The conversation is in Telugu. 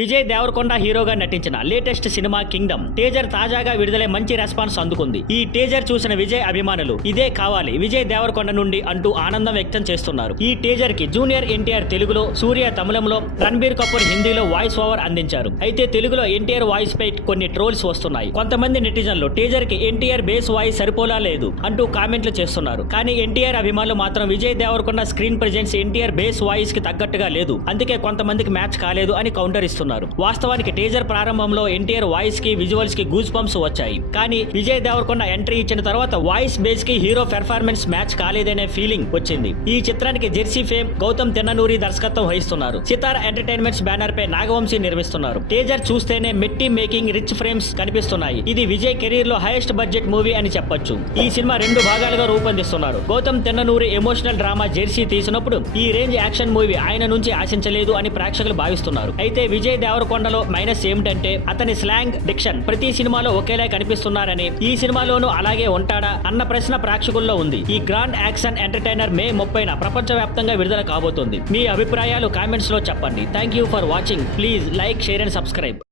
విజయ్ దేవరకొండ హీరోగా నటించిన లేటెస్ట్ సినిమా కింగ్డమ్ టీజర్ తాజాగా విడుదలై మంచి రెస్పాన్స్ అందుకుంది. ఈ టీజర్ చూసిన విజయ్ అభిమానులు ఇదే కావాలి విజయ్ దేవరకొండ నుండి అంటూ ఆనందం వ్యక్తం చేస్తున్నారు. ఈ టీజర్ కి జూనియర్ ఎన్టీఆర్ తెలుగులో, సూర్య తమిళంలో, రణబీర్ కపూర్ హిందీలో వాయిస్ ఓవర్ అందించారు. అయితే తెలుగులో ఎన్టీఆర్ వాయిస్ పై కొన్ని ట్రోల్స్ వస్తున్నాయి. కొంతమంది నెటిజన్లు టీజర్ కి ఎన్టీఆర్ బేస్ వాయిస్ సరిపోలా లేదు అంటూ కామెంట్లు చేస్తున్నారు. కానీ ఎన్టీఆర్ అభిమానులు మాత్రం Vijay Deverakonda screen presence NTR base voice కి తగ్గట్టుగా లేదు, అందుకే కొంతమందికి మ్యాచ్ కాలేదు అని కౌంటర్ ఇస్తున్నారు. వాస్తవానికి టీజర్ ప్రారంభంలో ఎన్టీఆర్ వాయిస్ కి విజువల్స్ కి గూస్ బంప్స్ వచ్చాయి. కానీ విజయ్ దేవరకొండ ఎంట్రీ ఇచ్చిన తర్వాత వాయిస్ బేస్ కి హీరో పెర్ఫార్మెన్స్ మ్యాచ్ కాలేదనే ఫీలింగ్ వచ్చింది. ఈ చిత్రానికి జెర్సీ ఫేమ్ గౌతమ్ తెన్ననూరి దర్శకత్వం వహిస్తున్నారు. సితార ఎంటర్టైన్మెంట్స్ బ్యానర్ పై నాగవంశీ నిర్మిస్తున్నారు. టీజర్ చూస్తేనే మెట్టి మేకింగ్ రిచ్ ఫ్రేమ్స్ కనిపిస్తున్నాయి. ఇది విజయ్ కెరీర్ లో హైయెస్ట్ బడ్జెట్ మూవీ అని చెప్పొచ్చు. ఈ సినిమా 2 భాగాలుగా రూపొందిస్తున్నారు. Gautam Tinnanuri emotional drama Jersey తీసినప్పుడు ఈ రేంజ్ యాక్షన్ మూవీ ఆయన నుంచి ఆశించలేదు అని ప్రేక్షకులు భావిస్తున్నారు. అయితే విజయ్ దేవరకొండలో మైనస్ ఏమిటంటే అతని స్లాంగ్, డిక్షన్ ప్రతి సినిమాలో ఒకేలా కనిపిస్తున్నారని, ఈ సినిమాలోనూ అలాగే ఉంటాడా అన్న ప్రశ్న ప్రేక్షకుల్లో ఉంది. ఈ గ్రాండ్ యాక్షన్ ఎంటర్టైనర్ మే 30న ప్రపంచవ్యాప్తంగా విడుదల కాబోతోంది. మీ అభిప్రాయాలు కామెంట్స్ లో చెప్పండి. Thank you for watching. Please like, share and subscribe.